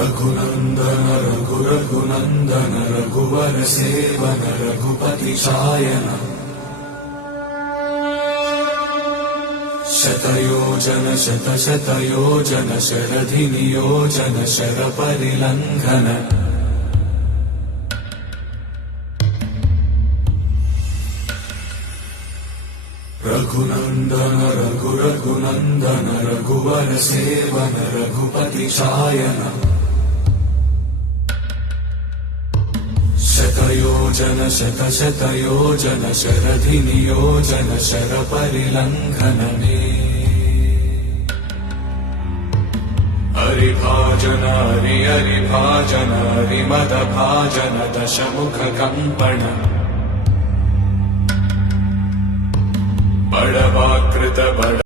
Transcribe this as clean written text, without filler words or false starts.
रघुनन्दन रघुनन्दन रघुवर seven Raghupati Shayan शतयोजन शतशतयोजन शरधि नियोजन शरपरिलङ्घन रघुनन्दन रघुनन्दन रघुवर seven Raghupati Shayan शतयोजन शतशतयोजन शरधि नियोजन शरपरिलङ्घन हरिभाजन हरिभाजन हरिमदभाजन दशमुख कंपन बड़वाकृत बड़